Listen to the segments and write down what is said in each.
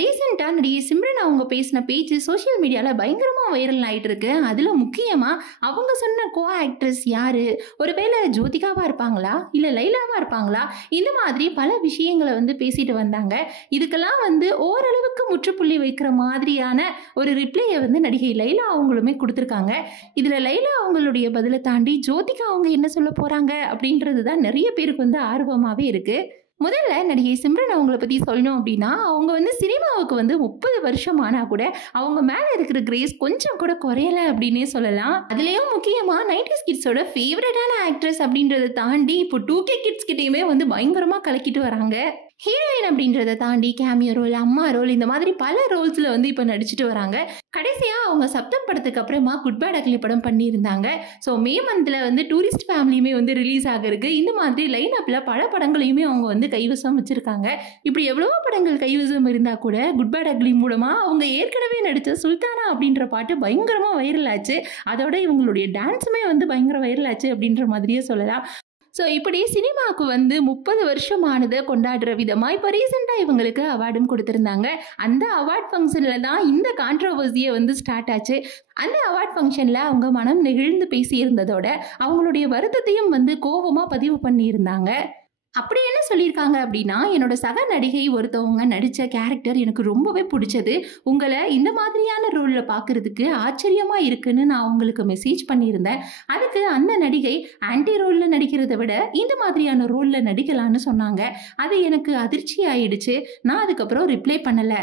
ரீசெண்டா நடிகை சிம்ரன் அவங்க பேசின பேச்சு சோஷியல் மீடியால பயங்கரமா வைரல் ஆயிட்டு இருக்கு. அதுல முக்கியமா அவங்க சொன்ன கோ ஆக்ட்ரஸ் யாரு, ஒருவேளை ஜோதிகாவா இருப்பாங்களா இல்ல லைலாவா இருப்பாங்களா, இந்த மாதிரி பல விஷயங்களை பேசிட்டு வந்தாங்க. இதுக்கெல்லாம் ஓரளவுக்கு முற்றுப்புள்ளி வைக்கிற மாதிரியான ஒரு ரிப்ளையை நடிகை லைலா அவங்களுமே கொடுத்திருக்காங்க. இதுல லைலா அவங்களுடைய பதிலை தாண்டி ஜோதிகா அவங்க என்ன சொல்ல போறாங்க அப்படின்றதுதான் நிறைய பேருக்கு ஆர்வமாவே இருக்கு. முதல்ல நடிகை சிம்ரன் அவங்கள பத்தி சொல்லணும் அப்படின்னா, அவங்க சினிமாவுக்கு 30 வருஷம் ஆனா கூட அவங்க மேல இருக்கிற கிரேஸ் கொஞ்சம் கூட குறையல அப்படின்னே சொல்லலாம். அதுலயும் முக்கியமா 90s கிட்ஸோட ஃபேவரட்டான ஆக்ட்ரஸ் அப்படின்றத தாண்டி இப்போ 2K கிட்ஸ் கிட்டயுமே பயங்கரமா கலக்கிட்டு வராங்க. ஹீரோயின் அப்படின்றத தாண்டி கேமியோ ரோல், அம்மா ரோல், இந்த மாதிரி பல ரோல்ஸ்ல இப்ப நடிச்சிட்டு வராங்க. கடைசியா அவங்க சப்தம் படத்துக்கு அப்புறமா குட் பேட் அக்லி படம் பண்ணியிருந்தாங்க. ஸோ மே மந்த்ல டூரிஸ்ட் ஃபேமிலியுமே ரிலீஸ் ஆகிருக்கு. இந்த மாதிரி லைன் அப்ல பல படங்களையுமே அவங்க கைவசம் வச்சிருக்காங்க. இப்படி எவ்வளவோ படங்கள் கைவசம் இருந்தா கூட குட் பேட் அக்லி மூலமா அவங்க ஏற்கனவே நடிச்ச சுல்தானா அப்படின்ற பாட்டு பயங்கரமா வைரல் ஆச்சு. அதோட இவங்களுடைய டான்ஸுமே பயங்கர வைரல் ஆச்சு அப்படின்ற மாதிரியே சொல்லலாம். ஸோ இப்படி சினிமாவுக்கு 30 வருஷம் ஆனதை கொண்டாடுற விதமாக இப்போ ரீசெண்டாக இவங்களுக்கு அவார்டும் கொடுத்துருந்தாங்க. அந்த அவார்ட் ஃபங்க்ஷனில் தான் இந்த கான்ட்ரவர்சியை ஸ்டார்ட் ஆச்சு. அந்த அவார்ட் ஃபங்க்ஷனில் அவங்க மனம் நெகிழ்ந்து பேசியிருந்ததோட அவங்களுடைய வருத்தத்தையும் கோபமாக பதிவு பண்ணியிருந்தாங்க. அப்படி என்ன சொல்லியிருக்காங்க அப்படின்னா, என்னோட சக நடிகை ஒருத்தவங்க நடித்த கேரக்டர் எனக்கு ரொம்பவே பிடிச்சது. உங்களை இந்த மாதிரியான ரோலில் பார்க்குறதுக்கு ஆச்சரியமா இருக்குன்னு நான் அவங்களுக்கு மெசேஜ் பண்ணியிருந்தேன். அதுக்கு அந்த நடிகை ஆன்டி ரோலில் நடிக்கிறத விட இந்த மாதிரியான ரோலில் நடிக்கலான்னு சொன்னாங்க. அது எனக்கு அதிர்ச்சி ஆயிடுச்சு. நான் அதுக்கப்புறம் ரிப்ளை பண்ணலை.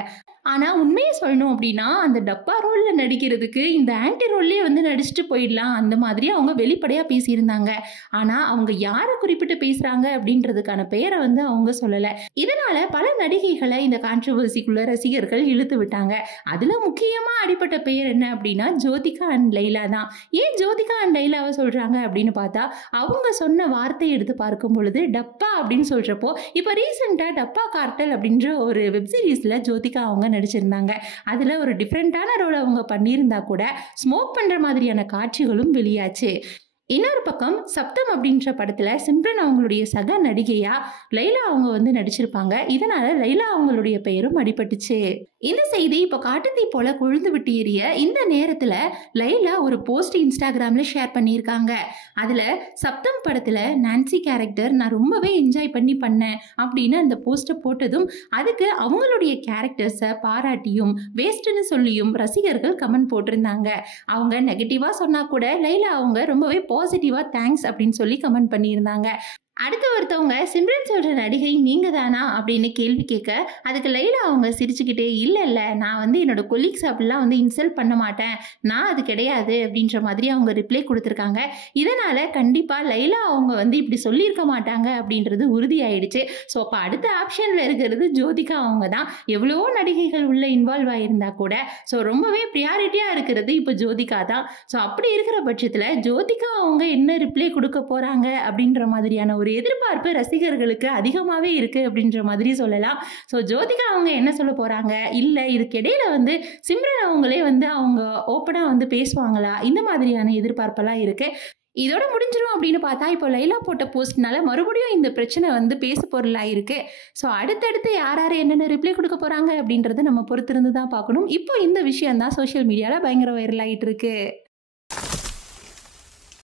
ஆனால் உண்மையை சொல்லணும் அப்படின்னா, அந்த டப்பா ரோலில் நடிக்கிறதுக்கு இந்த ஆன்டி ரோல்லே நடிச்சுட்டு போயிடலாம், அந்த மாதிரி அவங்க வெளிப்படையாக பேசியிருந்தாங்க. ஆனால் அவங்க யாரை குறிப்பிட்டு பேசுகிறாங்க அப்படின்றதுக்கான பெயரை அவங்க சொல்லலை. இதனால பல நடிகைகளை இந்த கான்ட்ரவர்சிக்குள்ள ரசிகர்கள் இழுத்து விட்டாங்க. அதில் முக்கியமாக அடிப்பட்ட பெயர் என்ன அப்படின்னா ஜோதிகா அண்ட் லைலா தான். ஏன் ஜோதிகா அண்ட் லைலாவை சொல்கிறாங்க அப்படின்னு பார்த்தா, அவங்க சொன்ன வார்த்தையை எடுத்து பார்க்கும் பொழுது டப்பா அப்படின்னு சொல்கிறப்போ, இப்போ ரீசெண்டாக டப்பா கார்டல் அப்படின்ற ஒரு வெப்சீரிஸில் ஜோதிகா அவங்க நடிச்சிருந்தாங்க. அதுல ஒரு டிஃப்ரெண்டான ரோல் அவங்க பண்ணியிருந்தா கூட ஸ்மோக் பண்ற மாதிரியான காட்சிகளும் வெளியாச்சு. இன்னொரு பக்கம் சப்தம் அப்படின்ற படத்துல சிம்ரன் அவங்களுடைய சக நடிகையா லைலா அவங்க நடிச்சிருப்பாங்க. இதனால லைலா அவங்களுடைய பெயரும் அடிபட்டுச்சு. இந்த செய்தி இப்போ காட்டுத்தீ போல கொழுந்து விட்டு எரிய இந்த நேரத்துல லைலா ஒரு போஸ்ட் இன்ஸ்டாகிராம்ல ஷேர் பண்ணியிருக்காங்க. அதுல சப்தம் படத்துல நான்சி கேரக்டர் நான் ரொம்பவே என்ஜாய் பண்ணேன் அப்படின்னு அந்த போஸ்ட்டை போட்டதும் அதுக்கு அவங்களுடைய கேரக்டர்ஸை பாராட்டியும் வேஸ்ட்னு சொல்லியும் ரசிகர்கள் கமெண்ட் போட்டிருந்தாங்க. அவங்க நெகட்டிவா சொன்னா கூட லைலா அவங்க ரொம்பவே பாசிட்டிவா தேங்க்ஸ் அப்படின்னு சொல்லி கமெண்ட் பண்ணியிருந்தாங்க. அடுத்து ஒருத்தவங்க சிம்ரன் சொல்ற நடிகை நீங்க தானா அப்படின்னு கேள்வி கேட்க, அதுக்கு லைலா அவங்க சிரிச்சுக்கிட்டே இல்ல நான் என்னோட கொலீக்ஸ் அப்படிலாம் இன்சல்ட் பண்ண மாட்டேன், நான் அது கிடையாது அப்படின்ற மாதிரி அவங்க ரிப்ளை கொடுத்துருக்காங்க. இதனால கண்டிப்பா லைலா அவங்க இப்படி சொல்லியிருக்க மாட்டாங்க அப்படின்றது உறுதியாயிடுச்சு. ஸோ அப்போ அடுத்த ஆப்ஷன்ல இருக்கிறது ஜோதிகா அவங்க தான். எவ்வளவோ நடிகைகள் உள்ள இன்வால்வ் ஆயிருந்தா கூட ஸோ ரொம்பவே ப்ரியாரிட்டியா இருக்கிறது இப்போ ஜோதிகா தான். ஸோ அப்படி இருக்கிற பட்சத்தில் ஜோதிகா அவங்க என்ன ரிப்ளை கொடுக்க போறாங்க அப்படின்ற மாதிரியான ஒரு எதிர்பார்ப்பு ரசிகர்களுக்கு அதிகமாவே இருக்கு அப்படின்ற மாதிரி சொல்லலாம். ஸோ ஜோதிகா அவங்க என்ன சொல்ல போறாங்க, இல்ல இதுக்கு இடையில சிம்ரன் அவங்களே அவங்க ஓப்பனா பேசுவாங்களா, இந்த மாதிரியான எதிர்பார்ப்பெல்லாம் இருக்கு. இதோட முடிஞ்சிடும் அப்படின்னு பார்த்தா இப்போ லைலா போட்ட போஸ்ட்னால மறுபடியும் இந்த பிரச்சனை பேசு பொருளா இருக்கு. ஸோ அடுத்தடுத்து யார் என்னென்ன ரிப்ளை கொடுக்க போறாங்க அப்படின்றத நம்ம பொறுத்திருந்து தான் பார்க்கணும். இப்போ இந்த விஷயம் தான் சோஷியல் மீடியால பயங்கர வைரல் ஆகிட்டு இருக்கு.